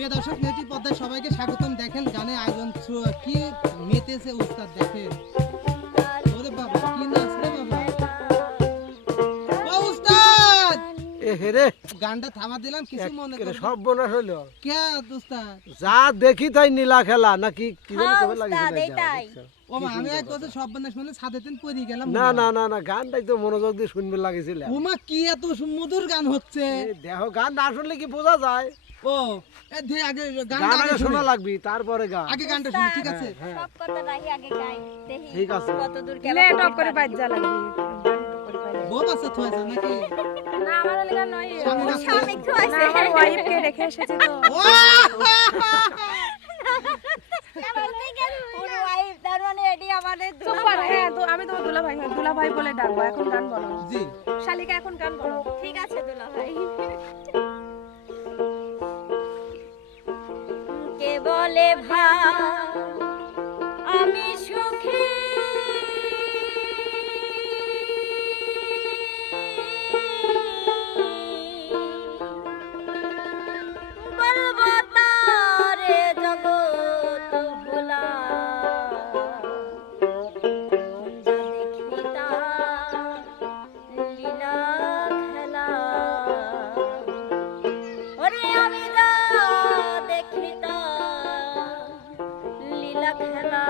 প্রিয় দর্শক মেয়েটি পদ্মায় সবাইকে স্বাগতম। দেখেন গানে আয়োজন কি মেতেছে উস্তাদ দেখেন। ওরে বাবা কি নাচ রে বাবা। ও উস্তাদ! এ হেরে গানটা থামা দিলাম কিছু মনে করো সব হইল। কে উস্তাদ? যা দেখি তাই নীলা খেলা নাকি কি জানি হ্যাঁ, কবে ও মা আমি এক কথা সব বান্না শুনে ছাদে তিন পড়ে গেলাম না না না না গানটাই তো মনোযোগ দিয়ে শুনবে লাগিয়েছিল ওমা কি এত মধুর গান হচ্ছে। দেহ গান না শুনলে কি বোঝা যায়? ও এ দে আগে গান আগে শোনা। লাগবে তারপরে গান। আগে গানটা শুনি ঠিক আছে। হ্যাঁ সব কথা রাহি আগে গাই দেখি ঠিক আছে। কত দূর লে টপ করে বাজ্জা লাগবে। বউ বাচ্চা থয়েছে নাকি? না আমার লাগা নয়। স্বামী খুয়াইছে না আমার ওয়াইফকে রেখে এসেছি তো। মানে হ্যাঁ তো আমি তোমার দুলা ভাই দুলা ভাই বলে ডাকবো এখন গান বলো। জি। শালিকা এখন গান বলো। ঠিক আছে দুলা ভাই বলে ভাই আমি সুখী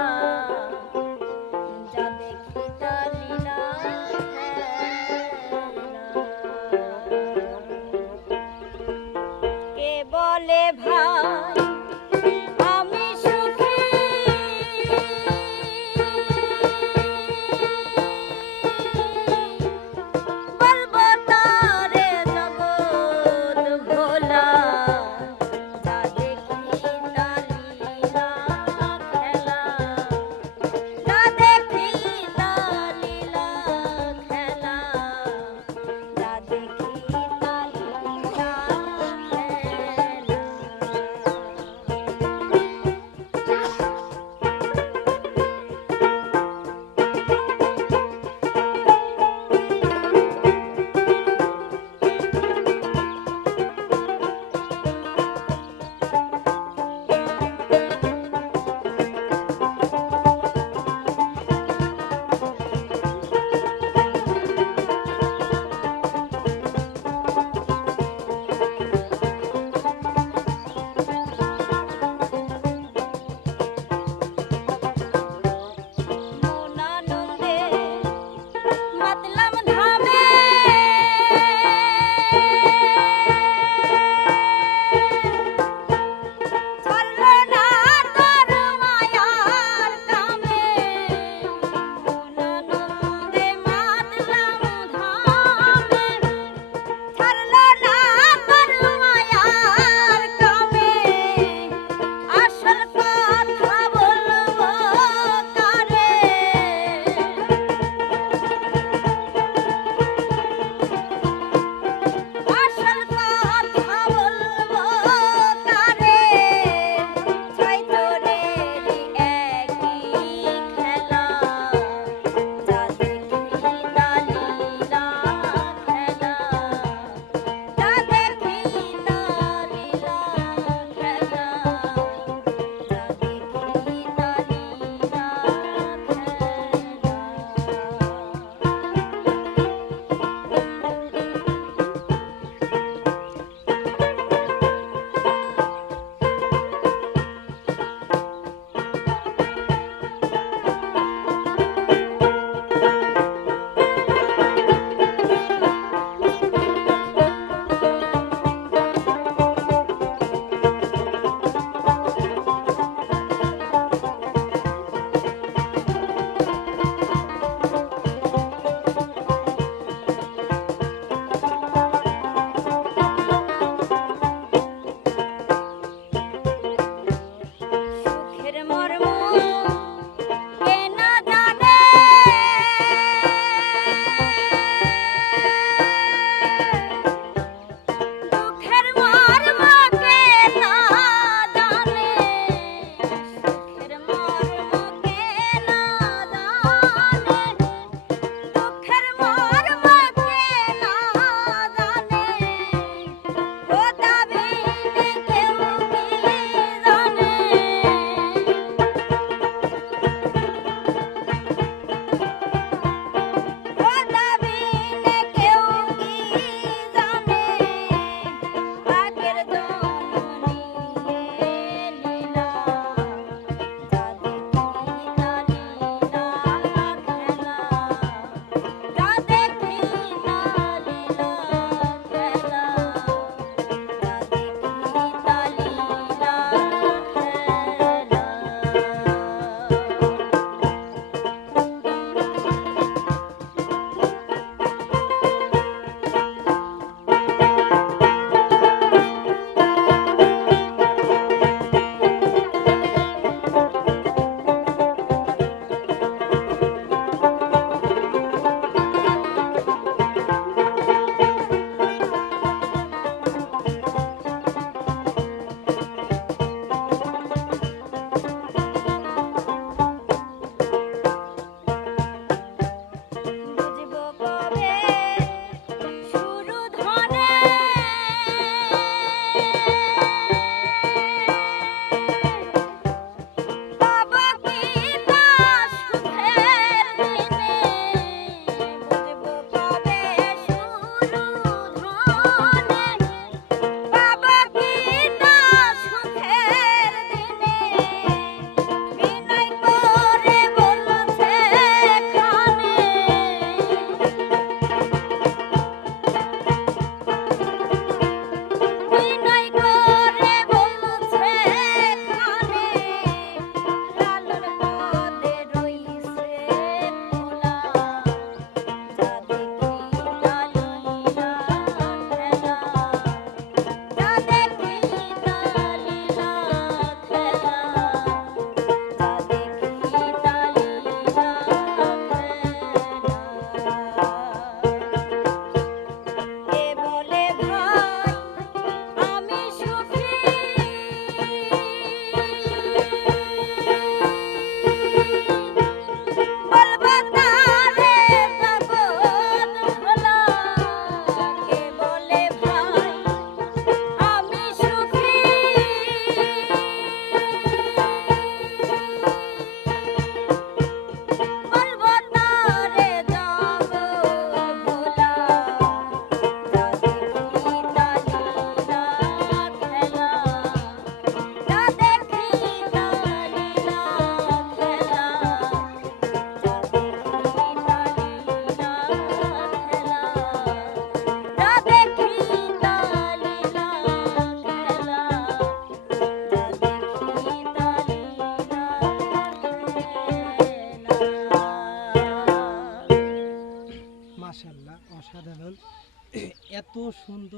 দেখি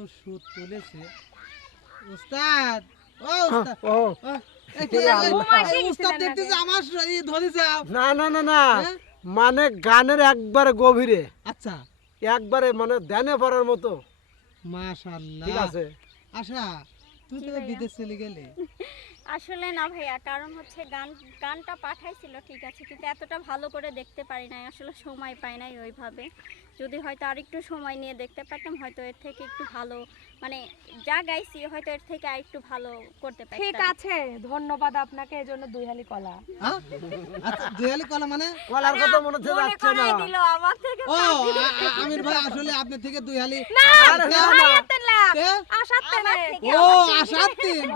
সুর তুলেছে। উস্তাদ ও উস্তাদ ও। ও, এই কি- এ এই- আল্লাহ। এই উস্তাদ দেখতেছে আমার ধরে যাও না না না না। হ্যাঁ? মানে গানের একবারে গভীরে। আচ্ছা। একবারে মানে ধ্যানে পড়ার মতো। মাশাআল্লাহ। ঠিক আছে। আশা তুই তো বিদেশ চলে গেলে। আসলে না ভাইয়া কারণ হচ্ছে গান গানটা পাঠাইছিল ঠিক আছে। কিন্তু এতটা ভালো করে দেখতে পারি নাই আসলে সময় পাই নাই ওইভাবে। যদি হয়তো আর একটু সময় নিয়ে দেখতে পারতাম হয়তো এর থেকে একটু ভালো মানে যা গাইছি হয়তো এর থেকে আর একটু ভালো করতে পারতাম। ঠিক আছে ধন্যবাদ আপনাকে এজন্য দুই হালি কলা। আচ্ছা আচ্ছা হালি কলা মানে? কলার কথা মনে হচ্ছে যাচ্ছে না। ও আমির ভাই আসলে আপনি থেকে দুই হালি না। না, না। কে? আসার আমার থেকে ও আশার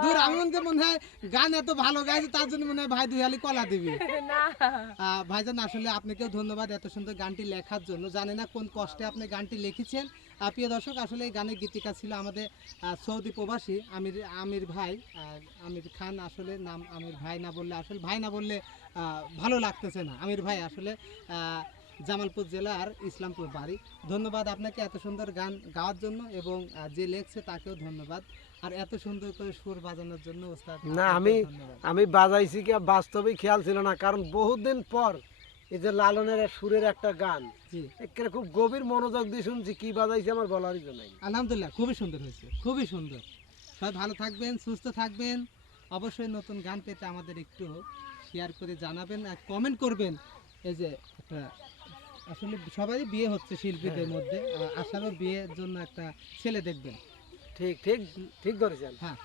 দূর আমি মনে হয় গান এত ভালো গাইছে তার জন্য মনে হয় ভাই দুই কলা দিবি। ভাইজান আসলে আপনাকেও ধন্যবাদ এত সুন্দর গানটি লেখার জন্য। জানি না কোন কষ্টে আপনি গানটি লিখেছেন। প্রিয় দর্শক আসলে এই গানের গীতিকা ছিল আমাদের সৌদি প্রবাসী আমির আমির ভাই। আমির খান আসলে নাম আমির ভাই না বললে আসলে ভাই না বললে আহ, ভালো লাগতেছে না। আমির ভাই আসলে আহ, জামালপুর জেলার ইসলামপুর বাড়ি। ধন্যবাদ আপনাকে এত সুন্দর গান গাওয়ার জন্য এবং যে লেখছে তাকেও ধন্যবাদ। আর এত সুন্দর করে সুর বাজানোর জন্য ওস্তাদ না আমি আমি বাজাইছি কি বাস্তবেই খেয়াল ছিল না কারণ বহুদিন পর এই যে লালনের সুরের একটা গান একেবারে খুব গভীর মনোযোগ দিয়ে শুনছি কি বাজাইছে আমার বলারই নাই। আলহামদুলিল্লাহ খুবই সুন্দর হয়েছে খুবই সুন্দর। সবাই ভালো থাকবেন সুস্থ থাকবেন। অবশ্যই নতুন গান পেতে আমাদের একটু শেয়ার করে জানাবেন আর কমেন্ট করবেন। এই যে একটা আসলে সবারই বিয়ে হচ্ছে শিল্পীদের মধ্যে আসারও আশারও বিয়ের জন্য একটা ছেলে দেখবেন। ঠিক ঠিক ঠিক ধরেছেন। হ্যাঁ।